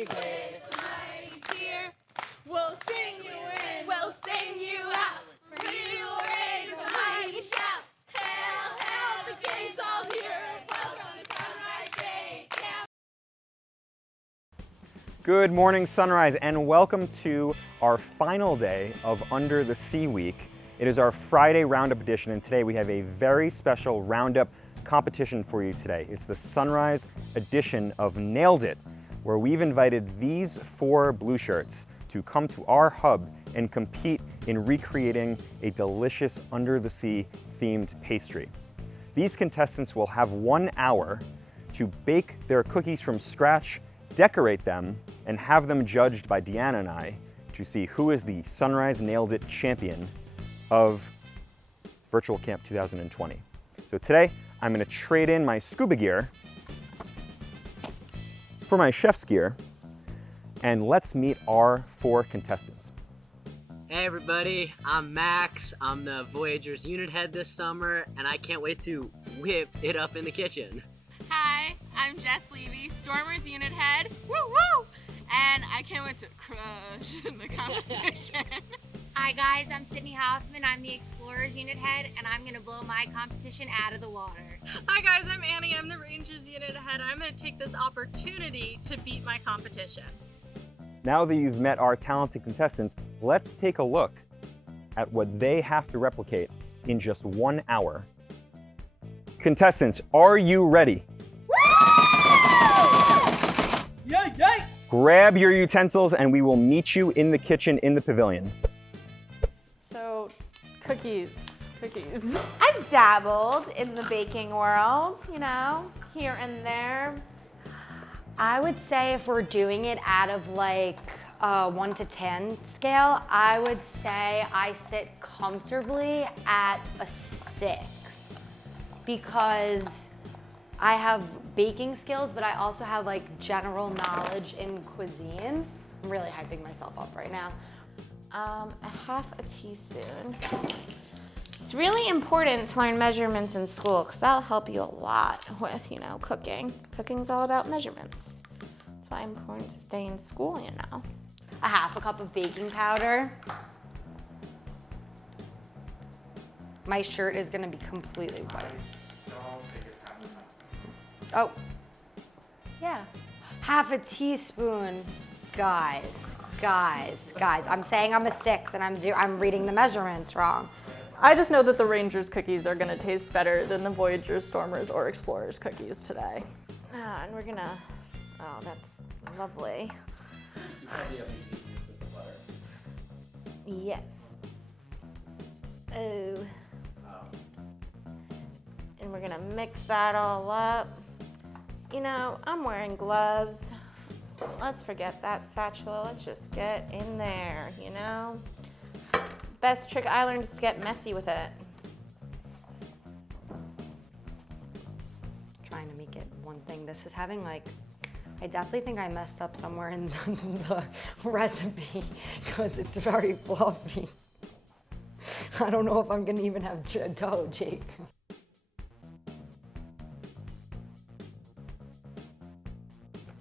secret, my dear. We'll sing you in, we'll sing you out. For you will raise a mighty shout. Hail, hail, the gay's all here. Welcome to Sunrise Day Camp. Good morning, Sunrise, and welcome to our final day of Under the Sea Week. It is our Friday Roundup edition, and today we have a very special Roundup competition for you today. It's the Sunrise edition of Nailed It, where we've invited these 4 blue shirts to come to our hub and compete in recreating a delicious under the sea themed pastry. These contestants will have 1 hour to bake their cookies from scratch, decorate them, and have them judged by Deanna and I to see who is the Sunrise Nailed It champion of Virtual Camp 2020. So today, I'm gonna trade in my scuba gear for my chef's gear, and let's meet our 4 contestants. Hey everybody, I'm Max. I'm the Voyager's unit head this summer, and I can't wait to whip it up in the kitchen. Hi, I'm Jess Levy, Stormer's unit head. Woo woo! And I can't wait to crush in the competition. Hi guys, I'm Sydney Hoffman. I'm the Explorers unit head, and I'm gonna blow my competition out of the water. Hi guys, I'm Annie. I'm the Rangers unit head. I'm gonna take this opportunity to beat my competition. Now that you've met our talented contestants, let's take a look at what they have to replicate in just 1 hour. Contestants, are you ready? Yay, yay! Grab your utensils and we will meet you in the kitchen in the pavilion. So, cookies. I've dabbled in the baking world, you know, here and there. I would say if we're doing it out of like a 1 to 10 scale, I would say I sit comfortably at a 6 because I have baking skills, but I also have like general knowledge in cuisine. I'm really hyping myself up right now. A half a teaspoon. It's really important to learn measurements in school because that'll help you a lot with, you know, cooking. Cooking's all about measurements. That's why it's important to stay in school, you know. A half a cup of baking powder. My shirt is gonna be completely white. Oh, yeah. Half a teaspoon. Guys. I'm saying I'm a 6 and I'm reading the measurements wrong. I just know that the Rangers cookies are gonna taste better than the Voyagers, Stormers, or Explorers cookies today. And we're gonna, oh, that's lovely. Yes. Oh. And we're gonna mix that all up. You know, I'm wearing gloves. Let's forget that spatula. Let's just get in there, you know? Best trick I learned is to get messy with it. Trying to make it one thing. This is having like, I definitely think I messed up somewhere in the recipe because it's very fluffy. I don't know if I'm gonna even have dough, Jake.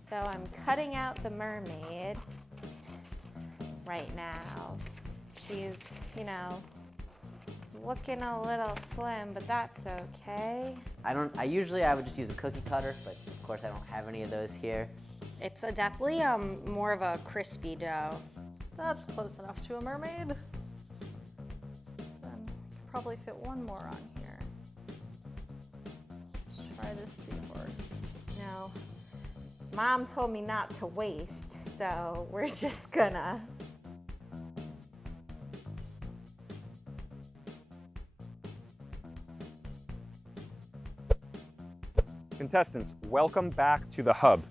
So I'm cutting out the mermaid right now. She's, you know, looking a little slim, but that's okay. I would just use a cookie cutter, but of course I don't have any of those here. It's definitely more of a crispy dough. That's close enough to a mermaid. Then could probably fit one more on here. Let's try this seahorse. No, Mom told me not to waste, so we're just gonna. Contestants, welcome back to the hub.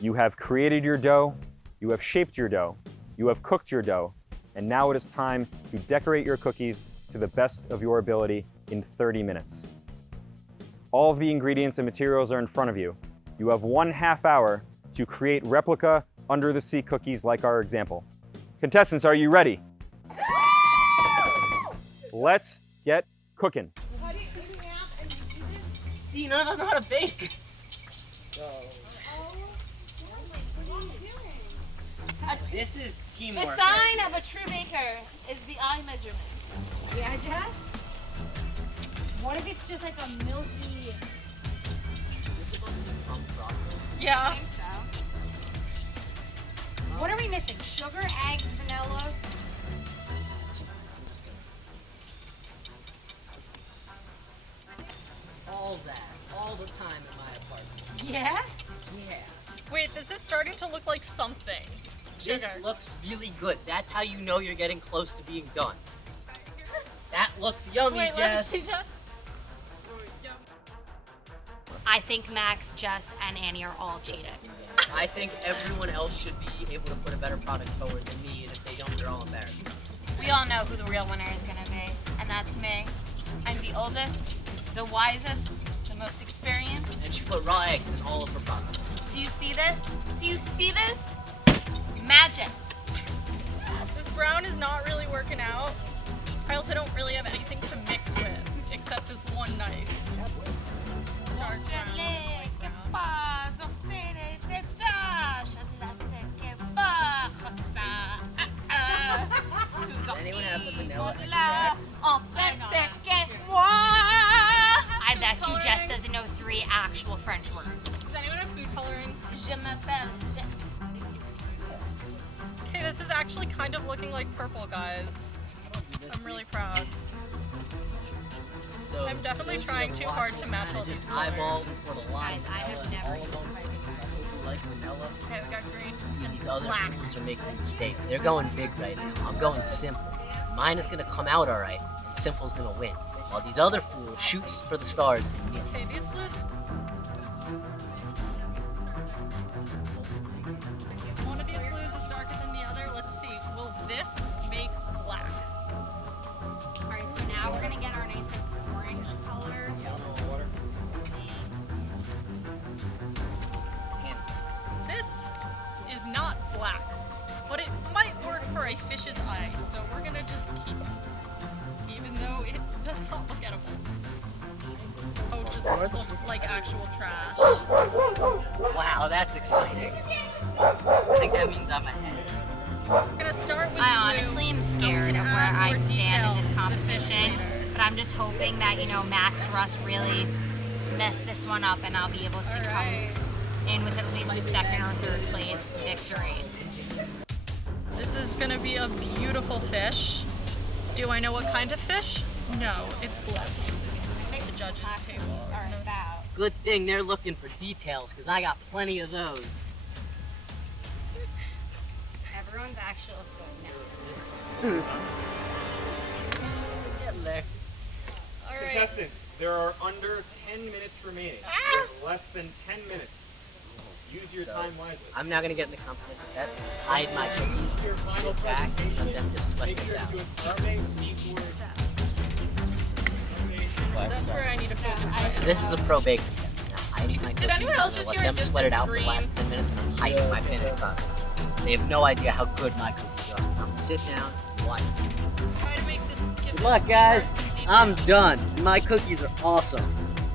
You have created your dough, you have shaped your dough, you have cooked your dough, and now it is time to decorate your cookies to the best of your ability in 30 minutes. All of the ingredients and materials are in front of you. You have 1/2 hour to create replica under the sea cookies like our example. Contestants, are you ready? Let's get cooking. None of us know how to bake. What are you doing? This is The teamwork. sign of a true baker is the eye measurement. Yeah, Jess? What if it's just like a milky... Is this supposed to be frosting? Yeah. I think so. What are we missing? Sugar, eggs, vanilla? That's fine. I'm just gonna... All that, all the time in my apartment. Yeah? Yeah. Wait, this is starting to look like something. This Sugar. looks really good. That's how you know you're getting close to being done. That looks yummy, Wait, let's Jess. see, Jess. I think Max, Jess, and Annie are all cheating. I think everyone else should be able to put a better product forward than me, and if they don't, they're all embarrassed. We all know who the real winner is gonna be, and that's me. I'm the oldest, the wisest, the most experienced. And she put raw eggs in all of her products. Do you see this? Do you see this? Magic. This brown is not really working out. I also don't really have anything to mix with except this one knife. Dark brown. Does anyone have the vanilla I bet you Jess doesn't know 3 actual French words. Does anyone have food coloring? Je m'appelle. Okay, this is actually kind of looking like purple, guys. I'm really proud. So I'm definitely those who trying are too hard to watching, match kinda all these just eyeball, colors. we put a lot Guys, of I have vanilla in never all of them. Would you like vanilla? Okay, we got green. See, these other foods are making a mistake. They're going big right now. I'm going simple. Mine is gonna come out all right, and simple's gonna win. While these other fools shoot for the stars and miss. Okay, these blues. One of these blues is darker than the other. Let's see. Will this make black? Alright, so now we're gonna get our nice like, orange color. Hands down. This is not black, but it might work for a fish's eye, so we're gonna just keep it. Even though it does not look edible. Oh, it just looks like actual trash. Wow, that's exciting. I think that means I'm ahead. We're gonna start with I blue. honestly am scared of where Add I more stand in this details to the fish competition, later. but I'm just hoping that, Max Russ really mess this one up and I'll be able to come in with at least a second or third place victory. This is gonna be a beautiful fish. Do I know what kind of fish? No, it's blue. The judges table. Good thing they're looking for details, because I got plenty of those. Everyone's actually looking now. Getting there. All right. Contestants, there are under 10 minutes remaining. There's less than 10 minutes. Use your time wisely. I'm now gonna get in the competition's head, hide my cookies, sit back, and let them just sweat this out. That's where I need to focus my So this is a pro baker. Now hiding my Did anyone cookies, else I'm just gonna hear let a them sweat it out for the distant last 10 minutes, and I'm hiding my finished product. They have no idea how good my cookies are. Now sit down and watch them. Try to make this. Good luck, guys. I'm done. My cookies are awesome.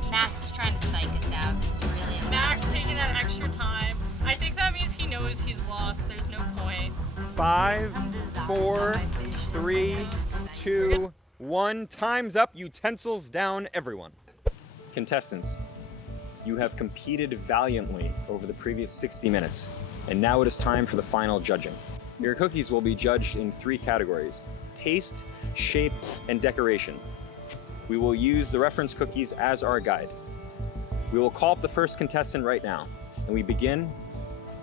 Max is trying to psych us out. He's really Max taking that extra time. I think that means he knows he's lost. There's no point. 5, 4, 3, 2, 1. Time's up. Utensils down, everyone. Contestants, you have competed valiantly over the previous 60 minutes, and now it is time for the final judging. Your cookies will be judged in 3 categories: taste, shape, and decoration. We will use the reference cookies as our guide. We will call up the first contestant right now, and we begin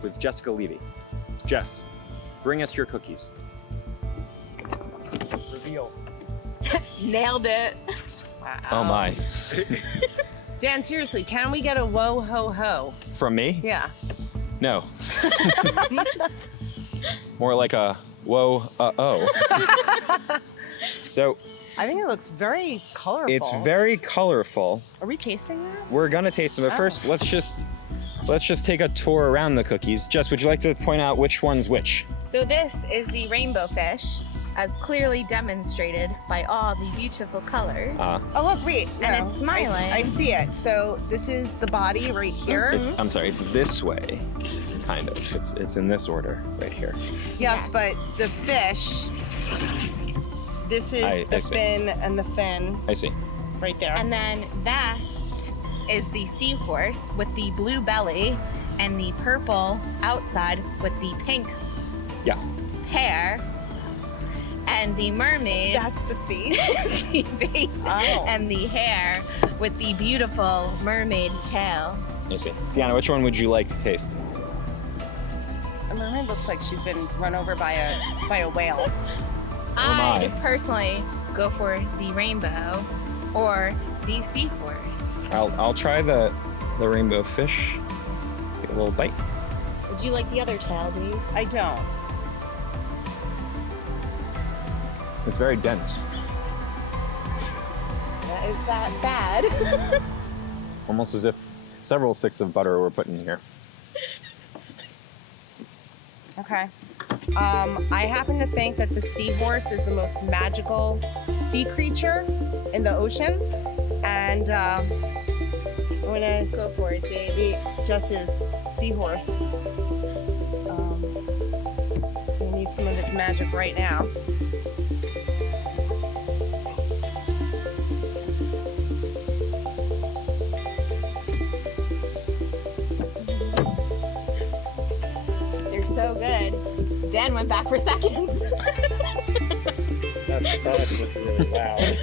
with Jessica Levy. Jess, bring us your cookies. Reveal. Nailed it. Oh my. Dan, seriously, can we get a whoa ho ho? From me? Yeah. No. More like a whoa, oh. So I think it looks very colorful. it's very colorful. Are we tasting that? We're gonna taste them, but first let's just take a tour around the cookies. Jess, would you like to point out which one's which? So this is the rainbow fish, as clearly demonstrated by all the beautiful colors. Oh look, wait. And no. it's smiling. I see it. So this is the body right here. I'm sorry, it's this way. kind of. It's in this order right here. Yes, but the fish, this is I the see. fin and the fin I see. right there. And then that is the seahorse with the blue belly and the purple outside with the pink Yeah. hair. And the mermaid, That's the face? the face Oh. and the hair with the beautiful mermaid tail. I see. Deanna, which one would you like to taste? A mermaid looks like she's been run over by a whale. I my. personally go for the rainbow or the seahorse. I'll try the rainbow fish. Take a little bite. Would you like the other tail, do you? I don't. It's very dense. That is that bad. Almost as if several sticks of butter were put in here. Okay. I happen to think that the seahorse is the most magical sea creature in the ocean. And I'm gonna Go for it, Dave. eat Jess's seahorse. We need some of its magic right now. They're so good. Dan went back for seconds. That was really loud.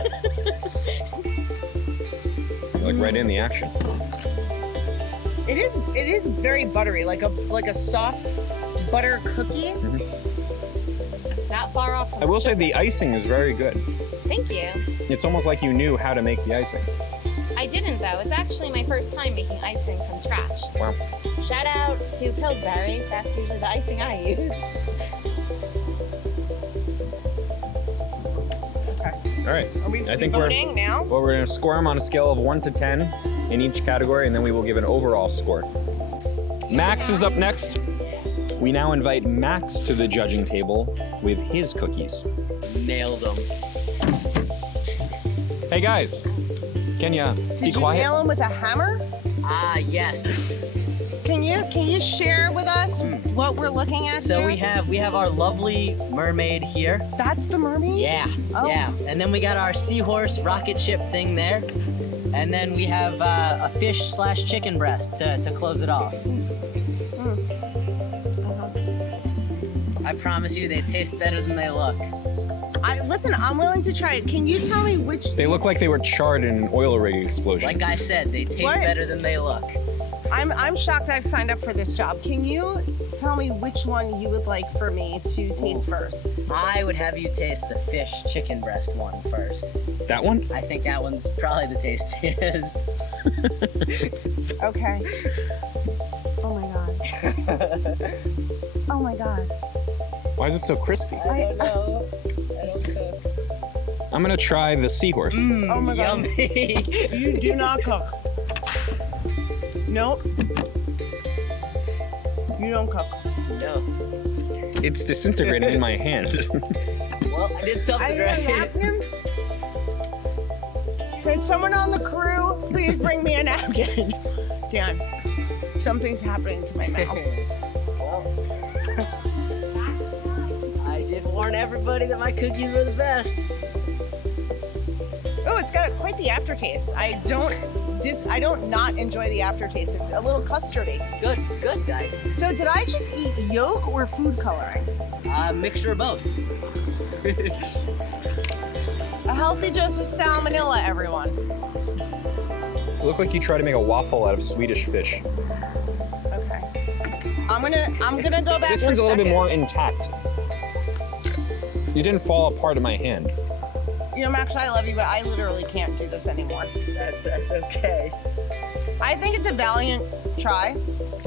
Like right in the action. It is very buttery, like a soft butter cookie. Not far off from I will say the icing is very good. Thank you. It's almost like you knew how to make the icing. I didn't though. It's actually my first time making icing from scratch. Wow. Shout out to Pillsbury. That's usually the icing I use. All right. Are we I think voting now? Well, we're going to score them on a scale of 1 to 10 in each category, and then we will give an overall score. Max is up next. We now invite Max to the judging table with his cookies. Nailed them. Hey guys, can you be Did you quiet? nail him with a hammer? Ah, yes. Can you share with us what we're looking at So here? we have our lovely mermaid here. That's the mermaid? Yeah, Oh. yeah. And then we got our seahorse rocket ship thing there. And then we have a fish/chicken breast to close it off. I promise you, they taste better than they look. Listen, I'm willing to try it. Can you tell me which? They look like they were charred in an oil rig explosion. Like I said, they taste What? better than they look. I'm shocked I've signed up for this job. Can you tell me which one you would like for me to taste first? I would have you taste the fish chicken breast one first. That one? I think that one's probably the tastiest. Okay. Oh my god. Oh my god. Why is it so crispy? I don't know. I don't cook. I'm gonna try the seahorse. Oh my god. Yummy. You do not cook. Nope. You don't cook. No. It's disintegrating in my hand. Well, I did I something need a right. napkin. Can someone on the crew please bring me a napkin? Dan, something's happening to my mouth. I did warn everybody that my cookies were the best. Oh, it's got quite the aftertaste. I don't not enjoy the aftertaste. It's a little custardy. Good, guys. So did I just eat yolk or food coloring? Mixture of both. A healthy dose of salmonella, everyone. It looked like you tried to make a waffle out of Swedish fish. Okay. I'm gonna go back. This for one's a little bit seconds. more intact. You didn't fall apart in my hand. You know, Max, I love you, but I literally can't do this anymore. That's okay. I think it's a valiant try.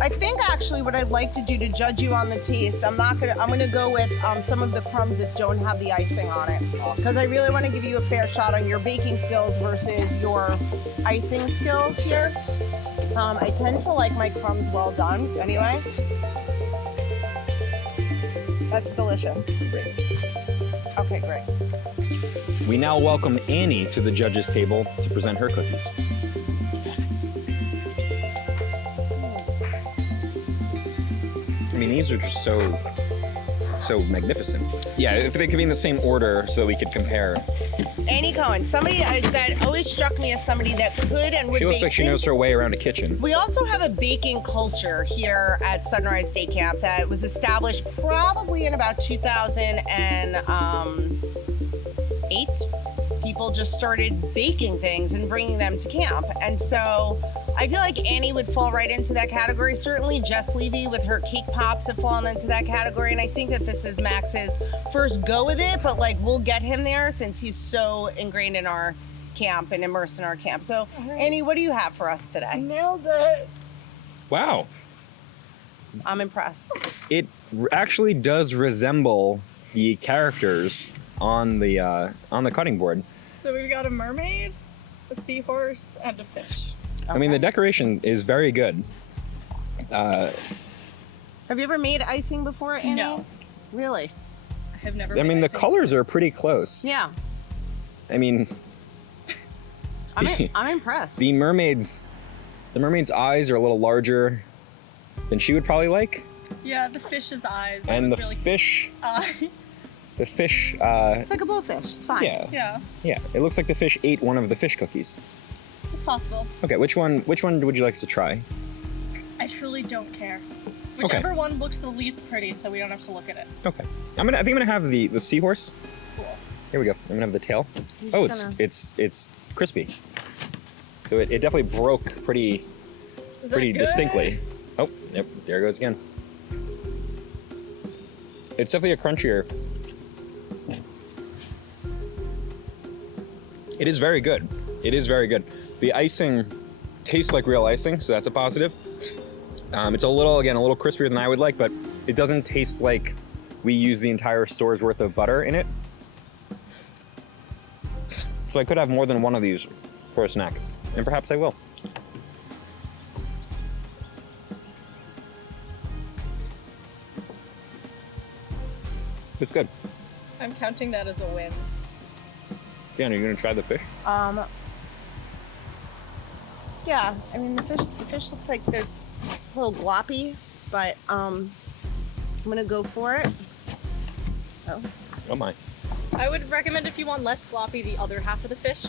I think actually what I'd like to do to judge you on the taste, I'm gonna go with some of the crumbs that don't have the icing on it. Awesome. Because I really want to give you a fair shot on your baking skills versus your icing skills here. I tend to like my crumbs well done anyway. That's delicious. Okay, great. We now welcome Annie to the judges' table to present her cookies. I mean, these are just so magnificent. Yeah, if they could be in the same order so that we could compare. Annie Cohen, somebody that always struck me as somebody that could and would She looks bake like she things. knows her way around a kitchen. We also have a baking culture here at Sunrise Day Camp that was established probably in about 2008. People just started baking things and bringing them to camp. And so I feel like Annie would fall right into that category. Certainly Jess Levy with her cake pops have fallen into that category. And I think that this is Max's first go with it, but like we'll get him there since he's so ingrained in our camp and immersed in our camp. So Annie, what do you have for us today? Nailed it. Wow. I'm impressed. It actually does resemble the characters on the cutting board. So we've got a mermaid, a seahorse, and a fish. I mean, the decoration is very good. Have you ever made icing before, Annie? No. Really? I have never. I mean, made the icing. colors are pretty close. Yeah. I mean, I'm impressed. the mermaid's eyes are a little larger than she would probably like, Yeah, the fish's eyes. that and was the really fish, eye. the fish. It's like a blowfish. It's fine. Yeah, Yeah, yeah. It looks like the fish ate one of the fish cookies. it's possible. Okay, which one would you like us to try? I truly don't care. Okay. Whichever one looks the least pretty, so we don't have to look at it. Okay, I think I'm gonna have the seahorse. Cool. Here we go. I'm gonna have the tail. Oh, it's crispy. So it definitely broke pretty Is that good? distinctly. Oh, yep, there it goes again. It's definitely a crunchier. It is very good. It is very good. The icing tastes like real icing, so that's a positive. It's a little crispier than I would like, but it doesn't taste like we use the entire store's worth of butter in it. So I could have more than one of these for a snack, and perhaps I will. It's good. I'm counting that as a win. Dan, are you gonna try the fish? Yeah. I mean, the fish looks like they're a little gloppy, but I'm gonna go for it. Oh. Oh my. I would recommend if you want less gloppy, the other half of the fish.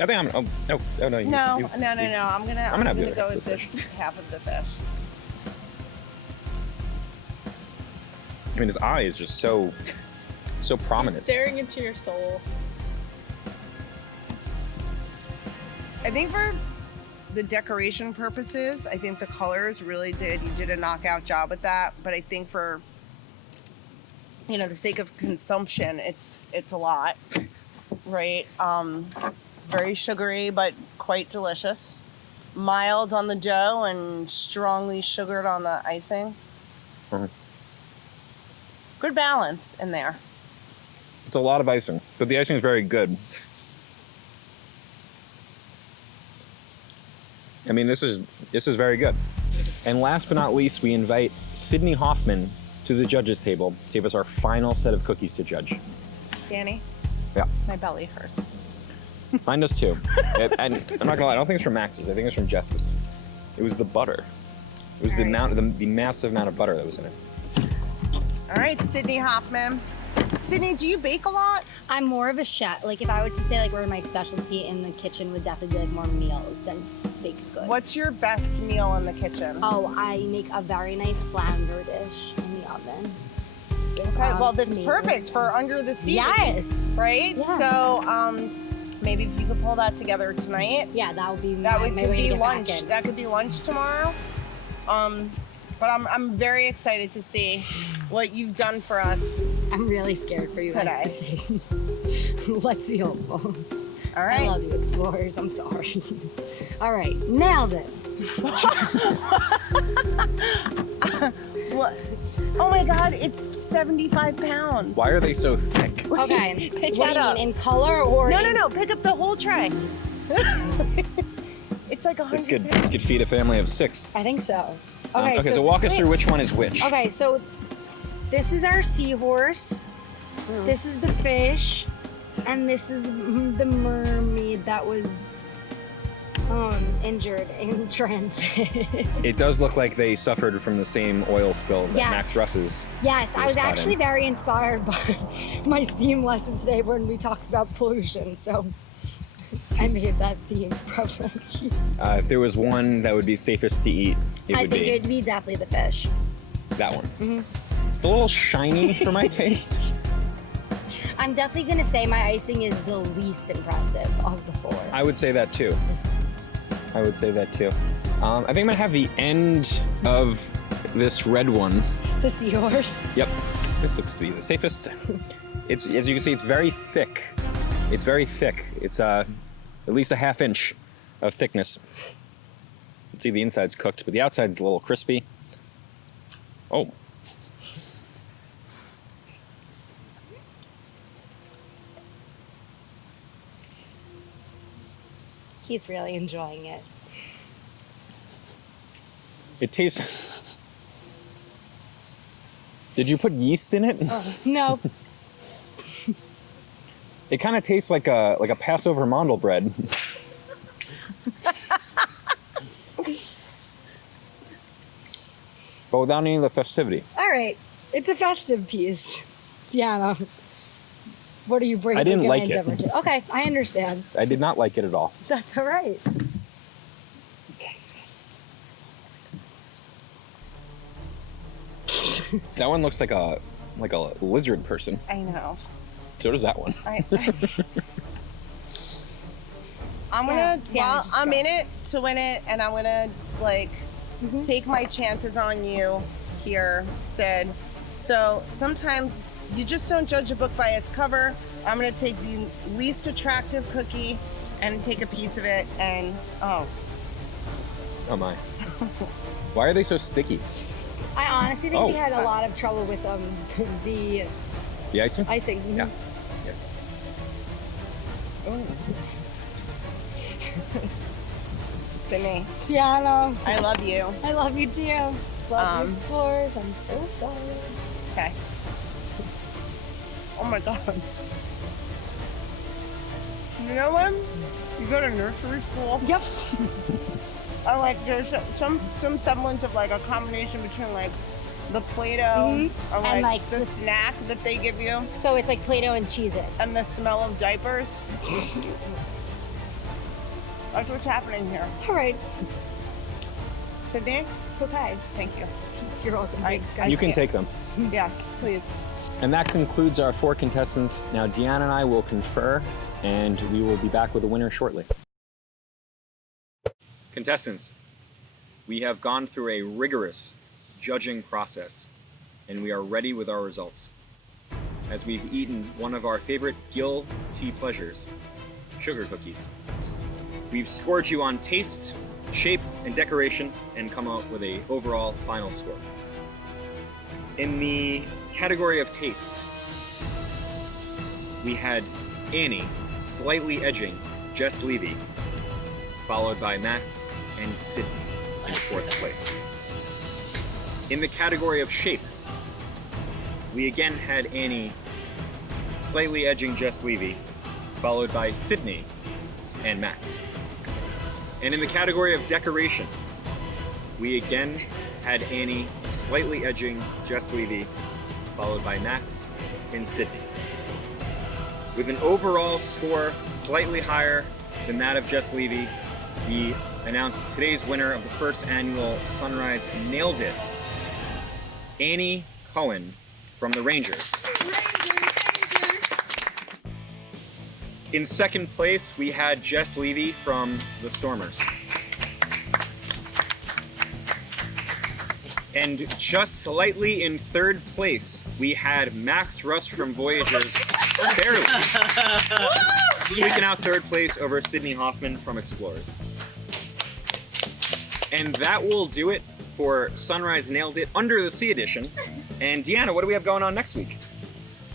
I think I'm. Oh no. No. I'm gonna have the other go half with of the this fish. half of the fish. I mean, his eye is just so He's prominent. staring into your soul. I think for the decoration purposes, I think the colors really you did a knockout job with that. But I think for, the sake of consumption, it's a lot, right? Very sugary, but quite delicious. Mild on the dough and strongly sugared on the icing. Mhm. Good balance in there. It's a lot of icing, but the icing is very good. I mean, this is very good. And last but not least, we invite Sydney Hoffman to the judges table to give us our final set of cookies to judge. Danny? Yeah. My belly hurts. Mine does too. And I'm not gonna lie, I don't think it's from Max's. I think it's from Jess's. It was the butter. It was the massive amount of butter that was in it. All right, Sydney Hoffman. Sydney, do you bake a lot? I'm more of a chef. Like if I were to say like where my specialty in the kitchen would definitely be like more meals than baked goods. What's your best meal in the kitchen? Oh, I make a very nice flounder dish in the oven. With, Okay, well that's tomatoes. perfect for under the sea. Yes. Right? Yeah. So maybe if you could pull that together tonight. Yeah, that would be That my could way to be get lunch. back in. That could be lunch tomorrow. But I'm very excited to see what you've done for us. I'm really scared for you guys to see. Let's be hopeful. All right. I love you, explorers. I'm sorry. All right, nailed it. What? Oh my God, it's 75 pounds. Why are they so thick? Okay. Pick What that do you up. mean, in color or No. Pick up the whole tray. It's like 100 This could feed a family of 6. I think so. Okay, so walk us through which one is which. Okay, so this is our seahorse. This is the fish, and this is the mermaid that was injured in transit. It does look like they suffered from the same oil spill that Yes. Max Russ's. Yes, I was caught actually in. very inspired by my STEAM lesson today when we talked about pollution, so I made that theme prevalent. If there was one that would be safest to eat, it I would think be it would be definitely the fish. that one. Mm-hmm. It's a little shiny for my taste. I'm definitely gonna say my icing is the least impressive of the four. I would say that too. I think I'm gonna have the end of this red one. The seahorse. Yep, this looks to be the safest. It's, as you can see, it's very thick. It's very thick. It's at least a ½ inch of thickness. You can see the inside's cooked, but the outside's a little crispy. Oh. He's really enjoying it. It tastes. Did you put yeast in it? No. It kind of tastes like a Passover mandel bread. But without any of the festivity. All right, it's a festive piece. Deanna, what are you bringing? I didn't We're gonna like it. endeavor to- Okay, I understand. I did not like it at all. That's all right. That one looks like a lizard person. I know. So does that one. I'm gonna, Deanna, just I'm go. in it to win it, and I'm gonna like take my chances on you here, Sid. So sometimes you just don't judge a book by its cover. I'm gonna take the least attractive cookie and take a piece of it, and oh. Oh my. Why are they so sticky? I honestly think Oh. we had a lot of trouble with the The icing? icing. Mhm. Yeah. Yeah. Oh. Sydney, Deanna, I love you. I love you too. Love you, of course. I'm so sorry. Okay. Oh my god. You know when you go to nursery school? Yep. Or like there's some semblance of like a combination between like the Play-Doh or And, like like, the this- snack that they give you So it's like Play-Doh and Cheez-Its. and the smell of diapers. That's what's happening here. All right, Sydney, it's okay. thank you. You're welcome. Thanks, guys. You can take them. Yes, please. And that concludes our 4 contestants. Now Deanna and I will confer, and we will be back with a winner shortly. Contestants, we have gone through a rigorous judging process, and we are ready with our results. As we've eaten one of our favorite guilty pleasures, sugar cookies. We've scored you on taste, shape, and decoration, and come out with a overall final score. In the category of taste, we had Annie slightly edging Jess Levy, followed by Max and Sydney in 4th place. In the category of shape, we again had Annie slightly edging Jess Levy, followed by Sydney and Max. And in the category of decoration, we again had Annie slightly edging Jess Levy, followed by Max and Sydney. With an overall score slightly higher than that of Jess Levy, we announced today's winner of the first annual Sunrise Nailed It, Annie Cohen from the Rangers. In 2nd place, we had Jess Levy from the Stormers. And just slightly in 3rd place, we had Max Russ from Voyagers, barely, squeaking out 3rd place over Sydney Hoffman from Explorers. And that will do it for Sunrise Nailed It Under the Sea edition. And Deanna, what do we have going on next week?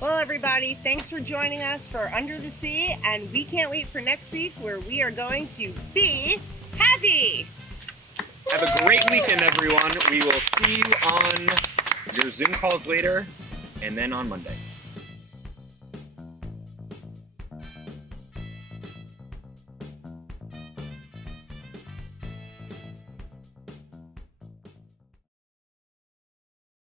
Well, everybody, thanks for joining us for Under the Sea, and we can't wait for next week where we are going to be happy. Have a great weekend, everyone. We will see you on your Zoom calls later and then on Monday.